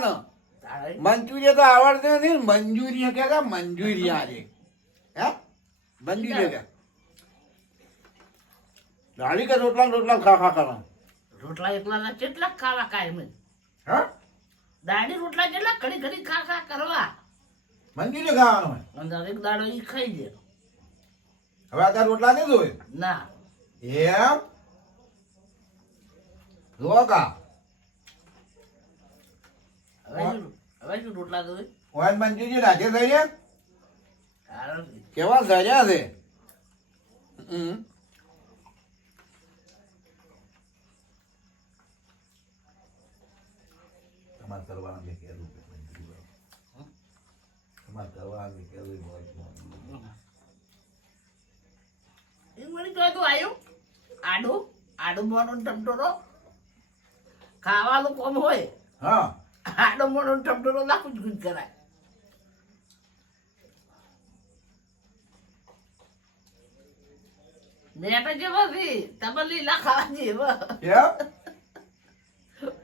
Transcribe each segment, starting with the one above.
ને મંચુરિયન તો આવડતું નથી મંજુરિયન કે મંજુરિયન આજે હે મંજુરિયન કે દાળી કે રોટલા ખા કરવા રોટલા એકલા કેટલા ખાવા કાય મને હા દાડી રોટલા કેટલા ઘડી ખા કરવા મંજુરિયન ખાવાનું હોય અંદર એક દાડો ઈ ખાઈ દે હવે આ રોટલા નહીં જોવે ના એમ રોકા હવે શું રોટલા જોવે ઓન મંજુરિયન આજે થઈ ને કારણ કેવા સર્યા છે તમારે કરવાના બે કેરું તમારે કરવાના બે કેરું એ મને તો તું આવ્યું આડું મોનો ટમટોરો ખાવાનું કોમ હોય હા આડો મોનો ટમટોરો નાખું જ ગુજ કરાય નેટા જેવો છે તમે લીલા ખાવા જેવો કેમ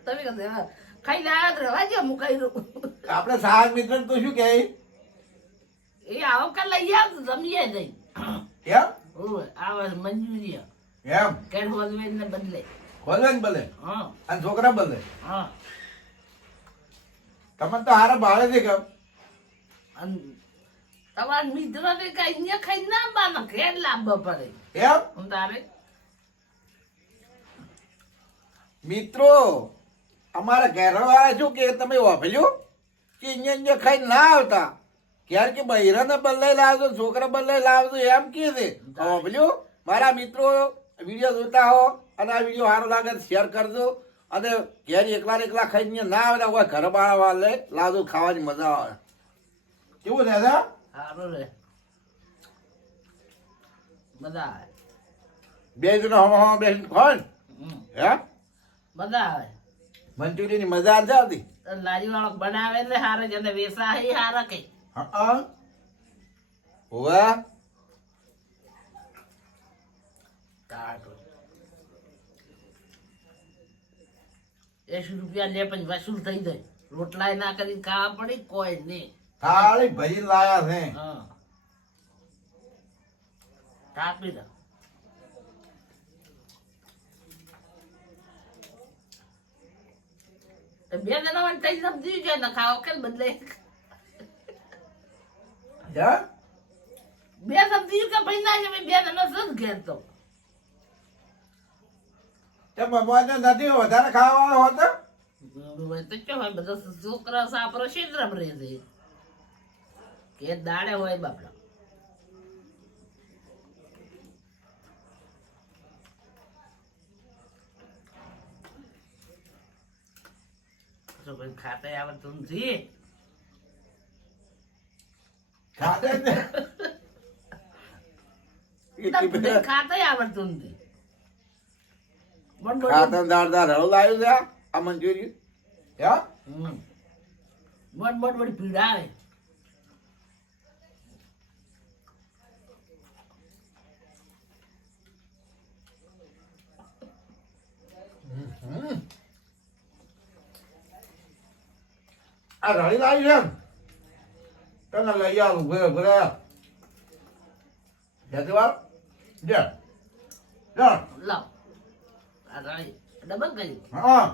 તમે કહે ખાઈ લાયા રહેવા જે મુકાઈ દઉં આપણે સાહસ મિત્ર તો શું કહે એ આવો કાલ લઈ આવ જમીએ જઈ કેમ ઓય આવા મંજૂરી એમ કેડ હોલવે ને બદલે બોલે ને ભલે હા અને છોકરા ભલે હા તમને તો હારા ભાવે છે કેમ અને તમારા મિત્ર ને કઈ ને ખાઈ ના બાનો ઘેર લાવવા પડે એમ હું તારે મિત્રો અમારા ઘરવાળા શું કે તમે વાપર્યું કે અહીંયા ખાઈ ના આવતા ક્યારે કે બૈરાને બદલાઈ લાવજો છોકરા બદલાઈ લાવજો એમ કે છે વાપર્યું મારા મિત્રો વિડીયો જોતા હો અને આ વિડીયો સારો લાગે શેર કરજો અને ઘેર એકલા ખાઈને ના આવતા હોય ઘર બાળવા લે લાવજો ખાવાની મજા આવે કેવું દાદા સારું રે મજા આવે બે જણા હમ બેસીને ખાય ને હે મજા આવે મંચુરિયનની મજા જ આવતી લારી વાળો બનાવે એટલે હારે જને વેસા હે હારા કઈ હા હોવા 100 રૂપિયા લે પછી વસૂલ થઈ જાય રોટલા ના કરી ખાવા પડી કોઈ નહીં થાળી ભરી લાયા છે હા કાપી દો બે જણા માટે થઈ સમજી જાય ને ખાઓ કે બદલે જા બે સમજી કે ભાઈ ના બે જણા સજ ઘેર તો તે ભગવાન નથી વધારે ખાવા હોતો તો શું હોય બધા છોકરા સાપરો ક્ષેત્રમાં રહે છે કે દાડે હોય બાપડા ખાતે આવડતું નથી ખાતે ખાતે આવડતું નથી ખાતે દાળ રળો લાવ્યું છે આ મંચુરિયન યા બડી પીડા આવે આ રળી લાવી છે તને લઈ આવું ઘરે જતી વાર જા લાવ આ રાણી ડબલ કરી હા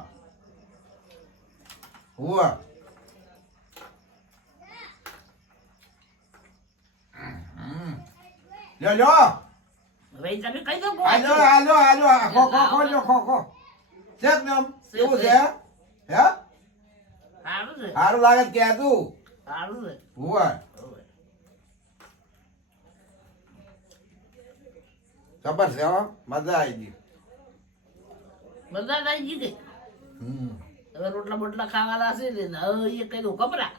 હુઆ લો હવે તમે કઈ દો આલો ખો ચેક નામ કેવું છે હે સારું છે સારું લાગે કે તું સારું છે હુઆ ખબર છે હો મજા આવી ગઈ બધા થઈ ગઈ હવે રોટલા બોટલા ખાવાના હશે ને હવે એ કઈ દઉં કપરા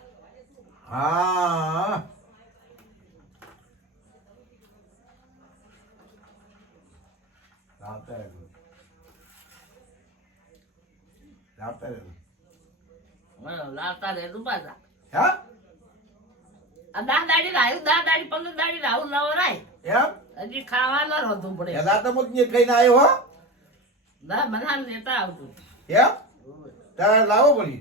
હા લાવતા રહે તું પાછા હા આ 10 દાડી રાયું 10 દાડી 15 દાડી રાવું નવો રાય એમ હજી ખાવા ન રોધવું પડે એલા તો મુકની ખાઈને આવ્યો હો ના મને લેતા આવતું એમ તારે લાવો પડી